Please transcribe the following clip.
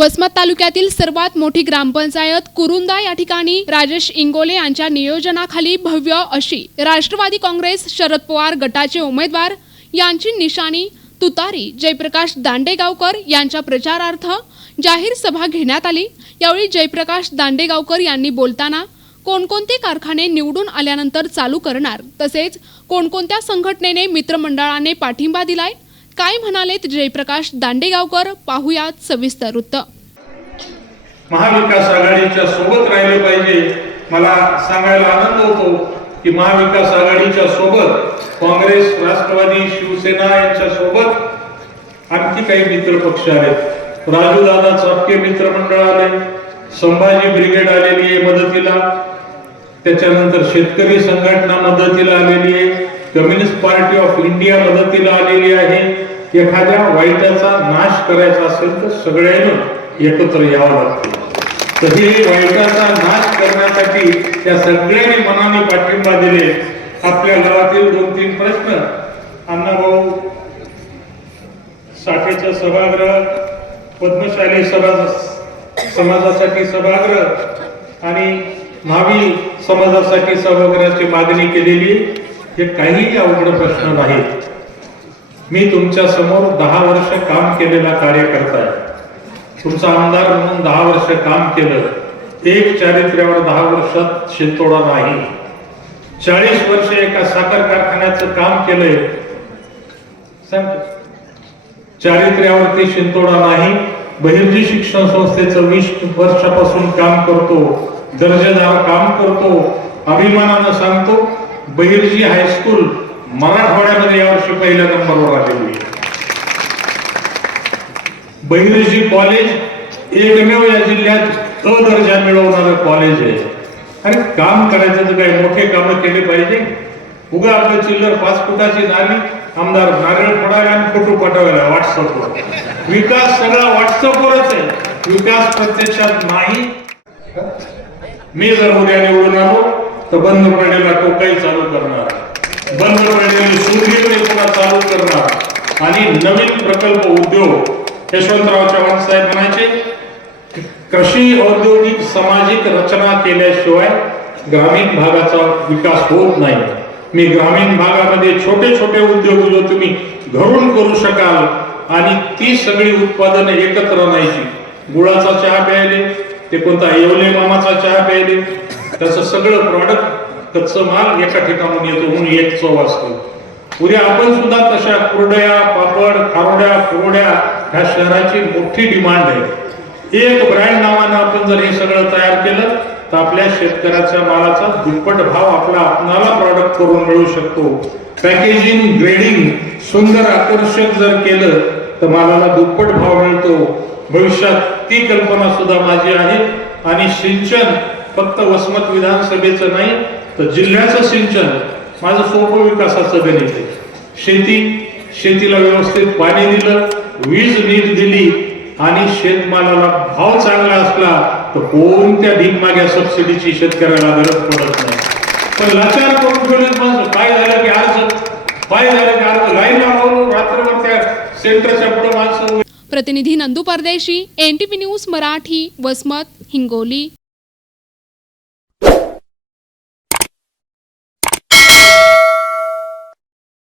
वसमत तालुक्यातील सर्वात मोठी ग्रामपंचायत कुरुंदा या ठिकाणी राजेश इंगोले यांच्या नियोजनाखाली भव्य अशी राष्ट्रवादी काँग्रेस शरद पवार गटाचे उमेदवार यांची निशाणी तुतारी जयप्रकाश दांडेगावकर यांच्या प्रचारार्थ जाहीर सभा घेण्यात आली. यावेळी जयप्रकाश दांडेगावकर यांनी बोलताना कोणकोणते कारखाने निवडून आल्यानंतर चालू करणार तसेच कोणकोणत्या संघटनेने मित्रमंडळाने पाठिंबा दिलाय? काय म्हणालेत जयप्रकाश दांडेगावकर? पाहुयात सविस्तर वृत्त. महाविकास आघाडीच्या सोबत राहिले पाहिजे. मला सांगायला आनंद होतो की महाविकास आघाडीच्या सोबत काँग्रेस राष्ट्रवादी शिवसेना यांच्या सोबत आणखी काही मित्र पक्ष आहेत. राजू दादा चापके मित्रमंडळ आले संभाजी ब्रिगेड आलेली आहे मदतीला. त्याच्यानंतर शेतकरी संघटना मदतीला आलेली आहे. कम्युनिस्ट पार्टी ऑफ इंडिया मदतीला आलेली आहे. एखाद्या वाईटाचा नाश करायचा असेल तर सगळ्यांनी एकत्र यावं लागतं. तर हे वाईटाचा नाश करण्यासाठी त्या सगळ्यांनी मनाने पाठिंबा दिले. आपल्या गावातील दोन तीन प्रश्न. अण्णाभाऊ साठेचं सभागृह पद्मशाली सभा समाजासाठी सभागृह आणि मावी समाजासाठी सभागृहाची मागणी केलेली हे काहीही अवघड प्रश्न नाहीत. मी तुमच्यासमोर दहा वर्ष काम केलेला कार्यकर्ता आहे. तुमचा आमदार म्हणून दहा वर्ष काम केलं. एक चारित्र्यावर दहा वर्षात शिंतोडा नाही. चाळीस वर्ष एका साखर कारखान्याचं काम केलंय. चारित्र्यावरती शिंतोडा नाही. बहिर्जी शिक्षण संस्थेचं वीस वर्षापासून काम करतो. दर्जेदार काम करतो. अभिमानानं सांगतो बहिर्जी हायस्कूल मराठवाड्यामध्ये यावर्षी पहिल्या नंबरवर आलेली आहे. बहिरेजी कॉलेज एकमेव या जिल्ह्यात अ दर्जा मिळवणारं कॉलेज आहे. अरे काम करायचं तर काही मोठे कामं केले पाहिजे? उगा आपलं चिल्लर पाच फुटाची नाणी आमदार नारळ फोडायला आणि फोटो पाठवायला व्हॉट्सअपवर विकास सगळा व्हॉट्सअपवरच आहे. विकास प्रत्यक्षात नाही. मी जर उद्या निवडून आलो तर बंद पडलेला काही चालू करणार. पडलेली पुन्हा चालू करणार. आणि नवीन प्रकल्प उद्योग यशवंतराव चव्हाण साहेब म्हणायचे कृषी औद्योगिक सामाजिक रचना केल्याशिवाय ग्रामीण भागाचा विकास होत नाही. मी ग्रामीण भागामध्ये छोटे छोटे उद्योग जो तुम्ही घरून करू शकाल आणि ती सगळी उत्पादनं एकत्र आणायची. गुळाचा चहा प्यायले ते कोणता येवले मामाचा चहा प्यायले त्याचं सगळं प्रॉडक्ट कच्चं माल एका ठिकाणून येतो म्हणून एक चव असतो. उद्या आपण सुद्धा तशा कुरड्या पापड खारोड्या कुरड्या ह्या शहराची मोठी डिमांड आहे. एक ब्रँड नावानं आपण जर हे सगळं तयार केलं तर आपल्या शेतकऱ्याच्या मालाचा दुप्पट भाव आपला आपणाला प्रॉडक्ट करून मिळू शकतो. पॅकेजिंग ग्रेडिंग सुंदर आकर्षक जर केलं तर मालाला दुप्पट भाव मिळतो. भविष्यात ती कल्पना सुद्धा माझी आहे. आणि सिंचन फक्त वसमत विधानसभेचं नाही तर जिल्ह्याचं सिंचन माझं सोपं विकासाचं गणित आहे. शेती शेतीला व्यवस्थित पाणी दिलं वीज नीट दिली आणि शेतमालाला भाव चांगला असला तर कोणत्या भीकमाग्या सबसिडीची शेतकऱ्याला गरज पडत नाही. पण लाचार करून ठेवले माणसं. काय झालं की आज काय झालं की आज लाईन लावून रात्रभर त्या सेंटरच्या पुढे माणसं प्रतिनिधी नंदू परदेशी एनटीपी न्यूज मराठी वसमत हिंगोली.